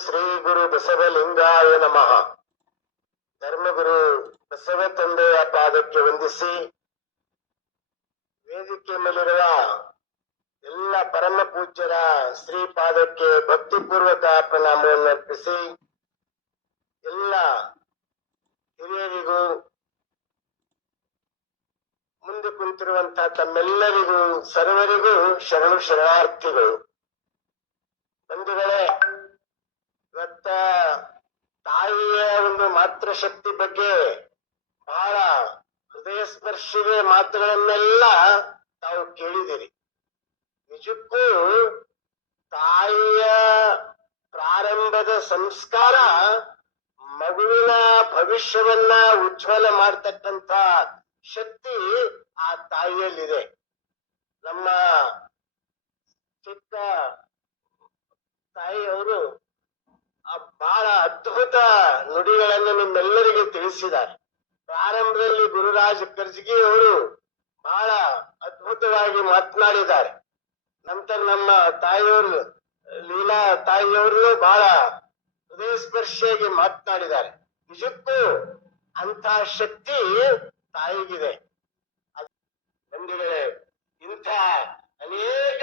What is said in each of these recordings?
ಶ್ರೀ ಗುರು ಬಸವಲಿಂಗಾಯ ನಮಃ. ಧರ್ಮಗುರು ಬಸವ ತಂದೆಯ ಪಾದಕ್ಕೆ ವಂದಿಸಿ, ವೇದಿಕೆ ಮೇಲಿರುವ ಎಲ್ಲ ಪರಮ ಪೂಜ್ಯರ ಶ್ರೀ ಪಾದಕ್ಕೆ ಭಕ್ತಿಪೂರ್ವಕ ಪ್ರಣಾಮವನ್ನು ಅರ್ಪಿಸಿ, ಎಲ್ಲ ಹಿರಿಯರಿಗೂ ಮುಂದೆ ಕುಂತಿರುವಂತಹ ತಮ್ಮೆಲ್ಲರಿಗೂ ಸರ್ವರಿಗೂ ಶರಣು ಶರಣಾರ್ಥಿಗಳು. ಬಂಧುಗಳೇ, ಇವತ್ತ ತಾಯಿಯ ಒಂದು ಮಾತೃಶಕ್ತಿ ಬಗ್ಗೆ ಬಹಳ ಹೃದಯ ಸ್ಪರ್ಶಿಗೆ ಮಾತುಗಳನ್ನೆಲ್ಲ ತಾವು ಕೇಳಿದಿರಿ. ನಿಜಕ್ಕೂ ತಾಯಿಯ ಪ್ರಾರಂಭದ ಸಂಸ್ಕಾರ ಮಗುವಿನ ಭವಿಷ್ಯವನ್ನ ಉಜ್ವಲ ಮಾಡ್ತಕ್ಕಂಥ ಶಕ್ತಿ ಆ ತಾಯಿಯಲ್ಲಿದೆ. ನಮ್ಮ ಚಿಕ್ಕ ತಾಯಿಯವರು ಬಹಳ ಅದ್ಭುತ ನುಡಿಗಳನ್ನು ನಿಮ್ಮೆಲ್ಲರಿಗೆ ತಿಳಿಸಿದ್ದಾರೆ. ಪ್ರಾರಂಭದಲ್ಲಿ ಗುರುರಾಜ್ ಕರ್ಜಗಿ ಅವರು ಬಹಳ ಅದ್ಭುತವಾಗಿ ಮಾತನಾಡಿದ್ದಾರೆ. ನಂತರ ನಮ್ಮ ತಾಯಿಯವರು ಲೀಲಾ ತಾಯಿಯವರು ಬಹಳ ಹೃದಯ ಸ್ಪರ್ಶಿಯಾಗಿ ಮಾತನಾಡಿದ್ದಾರೆ. ನಿಜಕ್ಕೂ ಅಂತ ಶಕ್ತಿ ತಾಯಿಗಿದೆ. ಬಂಧುಗಳೇ, ಇಂಥ ಅನೇಕ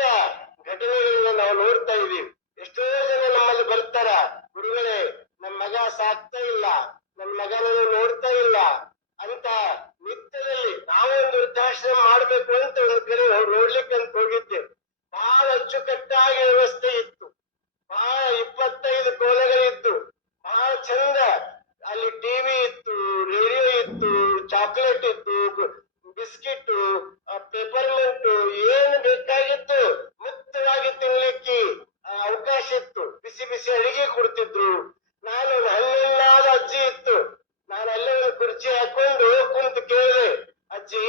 ಘಟನೆಗಳನ್ನ ನಾವು ನೋಡ್ತಾ ಇದೀವಿ. ಎಷ್ಟೋ ಜನ ನಮ್ಮಲ್ಲಿ ಬರ್ತಾರ, ಗುರುಗಳೇ ನಮ್ ಮಗ ಸಾಕ್ತಾ ಇಲ್ಲ, ನನ್ ಮಗನನ್ನು ನೋಡ್ತಾ ಇಲ್ಲ ಅಂತ ನಿತ್ಯದಲ್ಲಿ ನಾವೊಂದು ವೃದ್ಧಾಶ್ರಮ ಮಾಡ್ಬೇಕು ಅಂತ ಒಂದು ಕಡೆ ನೋಡ್ಲಿಕ್ಕೆ ಅಂತ ಹೋಗಿದ್ದೆ. ಬಹಳ ಅಚ್ಚುಕಟ್ಟಾಗಿ ವ್ಯವಸ್ಥೆ ಇತ್ತು. ಬಹಳ 25 ಕೋಣೆಗಳಿತ್ತು. ಬಹಳ ಚಂದ. ಅಲ್ಲಿ ಟಿವಿ ಇತ್ತು, ರೇಡಿಯೋ ಇತ್ತು, ಚಾಕ್ಲೇಟ್ ಇತ್ತು, ಬಿಸ್ಕಿಟ್, ಪೇಪರ್ಮೆಂಟ್, ಏನು ಬೇಕಾಗಿತ್ತು ಮುಕ್ತವಾಗಿ ತಿನ್ಲಿಕ್ಕೆ ಅವಕಾಶ ಇತ್ತು. ಬಿಸಿ ಬಿಸಿ ಅಡಿಗೆ ಕೊಡ್ತಿದ್ರು. ನಾನು ಹನ್ನೆಲ್ಲಾದ ಅಜ್ಜಿ ಇತ್ತು. ನಾನು ಅಲ್ಲೇ ಒಂದು ಕುರ್ಚಿ ಹಾಕೊಂಡು ಕುಂತು ಕೇಳಿದೆ, ಅಜ್ಜಿ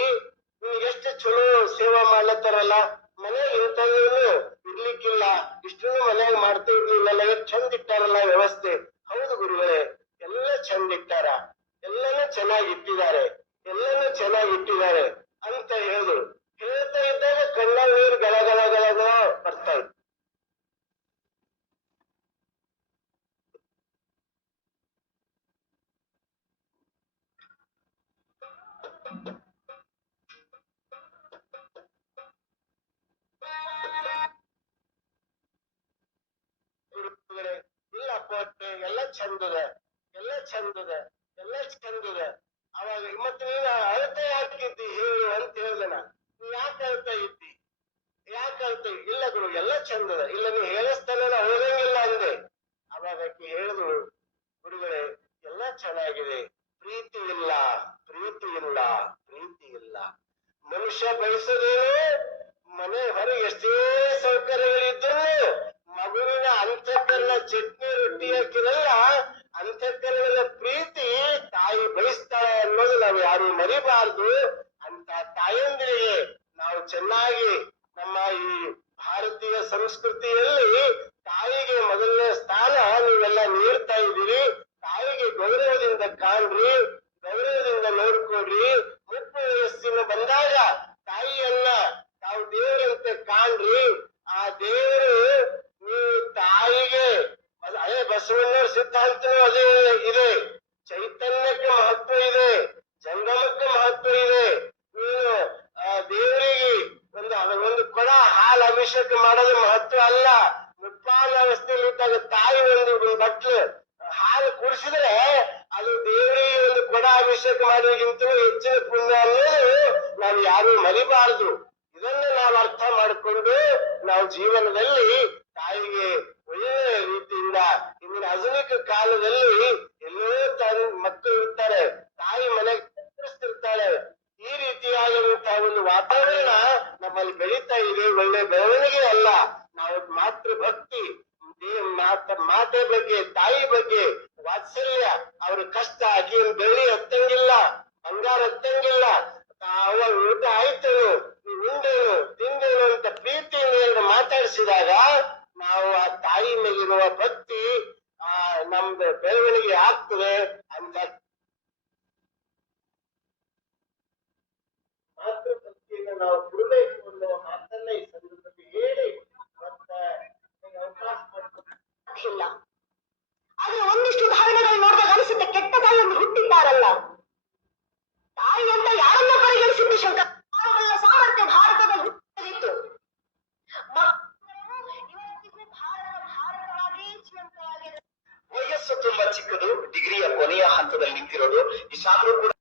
ನಿಮ್ಗೆ ಎಷ್ಟು ಚಲೋ ಸೇವಾ ಮಾಡ್ಲತ್ತಾರಲ್ಲ, ಮನೆಗೆ ಇಂಥವ್ರು ಇರ್ಲಿಕ್ಕಿಲ್ಲ, ಇಷ್ಟನ್ನು ಮನೆಯಾಗ ಮಾಡ್ತಾ ಇರ್ಲಿಲ್ಲ, ಎಷ್ಟು ಚಂದ ಇಟ್ಟಾರಲ್ಲ ವ್ಯವಸ್ಥೆ. ಹೌದು ಗುರುಗಳೇ, ಎಲ್ಲ ಚಂದ ಇಟ್ಟಾರ, ಎಲ್ಲನೂ ಚೆನ್ನಾಗಿ ಇಟ್ಟಿದ್ದಾರೆ, ಎಲ್ಲನೂ ಚೆನ್ನಾಗಿ ಇಟ್ಟಿದ್ದಾರೆ ಅಂತ ಹೇಳಿದ್ರು. ಹೇಳ್ತಾ ಇದ್ದಾಗ ಕಣ್ಣ ನೀರು ಗಲಗಲ ಗಲಗಲ ಬರ್ತಾ ಇತ್ತು. ಇಲ್ಲಪ್ಪ ಎಲ್ಲ ಚಂದದ, ಎಲ್ಲ ಚಂದದ, ಎಲ್ಲ ಚಂದದ. ಅವಾಗ ಮತ್ತೆ ನೀನು ಅಳತೆ ಹಾಕಿದ್ದಿ ಹೇಳು ಅಂತ ಹೇಳ್ದನ. ನೀ ಯಾಕೆ ಅಳ್ತಾ ಇದ್ದಿ, ಯಾಕೆ ಅಳ್ತಾ? ಇಲ್ಲ ಗುರು ಎಲ್ಲ ಚಂದದ. ಇಲ್ಲ ನೀ ಹೇಳಿಸ್ತಾನೆ ಹೋಗಂಗಿಲ್ಲ ಅಂದೆ. ಅವಾಗ ಹೇಳಿದ್ರು, ಗುರುಗಳೇ ಎಲ್ಲ ಚೆನ್ನಾಗಿದೆ, ಪ್ರೀತಿ ಇಲ್ಲ, ಪ್ರೀತಿ ಇಲ್ಲ, ಪ್ರೀತಿ ಇಲ್ಲ. ಮನುಷ್ಯ ಬಯಸೋದೇನು, ಮನೆ ಹೊರಗೆ ಎಷ್ಟೇ ಸೌಕರ್ಯಗಳಿದ್ರೂ ಮಗುವಿನ ಅಂತಃಕರಣ ಚಟ್ನಿ ರೊಟ್ಟಿ ಹಾಕಿರಲ್ಲ, ಅಂತಃಕರಣದ ಪ್ರೀತಿ ತಾಯಿ ಬಯಸ್ತಾಳೆ ಅನ್ನೋದು ನಾವು ಯಾರು ಮರಿಬಾರ್ದು. ಅಂತ ತಾಯಂದಿರಿಗೆ ನಾವು ಚೆನ್ನಾಗಿ ನಮ್ಮ ಈ ಭಾರತೀಯ ಸಂಸ್ಕೃತಿಯಲ್ಲಿ ತಾಯಿಗೆ ಮೊದಲನೇ ಸ್ಥಾನ ನೀವೆಲ್ಲ ನೀಡ್ತಾ ಇದ್ದೀರಿ. ತಾಯಿಗೆ ಗೌರವದಿಂದ ಕಾಣ್ರಿ, ಗೌರವದಿಂದ ನೋಡ್ಕೊಡ್ರಿ. ಮುಪ್ಪು ವಯಸ್ಸಿನ ಬಂದಾಗ ತಾಯಿಯನ್ನ ತಾವು ದೇವರಂತೆ ಕಾಣ್ರಿ. ಆ ದೇವರು ನೀವು ತಾಯಿಗೆ ಅದೇ ಬಸವಣ್ಣವ್ರ ಸಿದ್ಧಾಂತನೂ ಅದೇ ಇದೆ. ಚೈತನ್ಯಕ್ಕೆ ಮಹತ್ವ ಇದೆ, ಜಂಗಮಕ್ಕೆ ಮಹತ್ವ ಇದೆ. ನೀನು ದೇವರಿಗೆ ಒಂದು ಕೊಡ ಹಾಲು ಅಭಿಷೇಕ ಮಾಡೋದು ಮಹತ್ವ ಅಲ್ಲ. ಮುಪ್ಪಾದ ಅವಸ್ಥೆಯಲ್ಲಿ ಇದ್ದಾಗ ತಾಯಿ ಒಂದು ಬಟ್ಲು ಹಾಲು ಕುಡಿಸಿದ್ರೆ ಅದು ದೇವರಿಗೆ ಒಂದು ಕೊಡ ಅಭಿಷೇಕ ಮಾಡೋದಕ್ಕಿಂತಲೂ ಹೆಚ್ಚಿನ ಪುಣ್ಯ ಅನ್ನೋದು ನಾವು ಯಾರು ಮರಿಬಾರದು. ಇದನ್ನ ನಾವು ಅರ್ಥ ಮಾಡಿಕೊಂಡು ನಾವು ಜೀವನದಲ್ಲಿ ತಾಯಿಗೆ ಒಳ್ಳೆಯ ರೀತಿಯಿಂದ, ಇಂದಿನ ಆಧುನಿಕ ಕಾಲದಲ್ಲಿ ಎಲ್ಲೋ ಮಕ್ಕಳು ಇರ್ತಾರೆ, ತಾಯಿ ಮನೆಗೆ ಕಳಿಸ್ತಿರ್ತಾಳೆ. ಈ ರೀತಿಯಾದಂತಹ ಒಂದು ವಾತಾವರಣ ನಮ್ಮಲ್ಲಿ ಬೆಳೀತಾ ಇದೆ. ಒಳ್ಳೆ ಬೆಳವಣಿಗೆ ಅಲ್ಲ. ನಾವು ಮಾತೃ ಭಕ್ತಿ, ಮಾತೆ ಬಗ್ಗೆ, ತಾಯಿ ಬಗ್ಗೆ ವಾತ್ಸಲ್ಯ, ಅವ್ರ ಕಷ್ಟ, ಆಕೆಯನ್ನು ಬೆಳ್ಳಿ ಹತ್ತಂಗಿಲ್ಲ, ಬಂಗಾರ ಹತ್ತಂಗಿಲ್ಲ, ಅವ ಊಟ ಆಯ್ತೇನು, ನೀವು ಉಂಡೇನು ತಿಂದೇನು ಅಂತ ಪ್ರೀತಿಯಿಂದ ಮಾತಾಡಿಸಿದಾಗ ನಾವು ಆ ತಾಯಿ ಮೇಲಿರುವ ಭಕ್ತಿ ನಮ್ದು ಬೆಳವಣಿಗೆ ಆಗ್ತದೆ ಅಂತ ಮಾತೃಭಕ್ತಿಯನ್ನು ನಾವು ಬಿಡಬೇಕು ಅನ್ನೋ ಮಾತನ್ನ ಈ ಸಂದರ್ಭದಲ್ಲಿ ಹೇಳಿ ಮತ್ತೆ ಅವಕಾಶ ಇಲ್ಲ. ಆದ್ರೆ ಒಂದಿಷ್ಟು ಉದಾಹರಣೆಗಳು ನೋಡಿದಾಗ ಅನಿಸುತ್ತೆ, ಕೆಟ್ಟ ತಾಯಿಯನ್ನು ಹುಟ್ಟಿದ್ದಾರಲ್ಲ, ತಾಯಿ ಅಂತ ಯಾರನ್ನ ಪರಿಗಣಿಸಿದ್ದು ಶಂಕರಗಳ ಸಾಮರ್ಥ್ಯ ಭಾರತದಲ್ಲಿ ಹುಟ್ಟಿತ್ತು. ಇವತ್ತಿಗೂ ಭಾರತವಾಗಿ ಜೀವಂತವಾಗಿದೆ. ವಯಸ್ಸು ತುಂಬಾ ಚಿಕ್ಕದು, ಡಿಗ್ರಿಯ ಕೊನೆಯ ಹಂತದಲ್ಲಿ ನಿಂತಿರೋದು. ಇಷ್ಟಾದ್ರೂ ಕೂಡ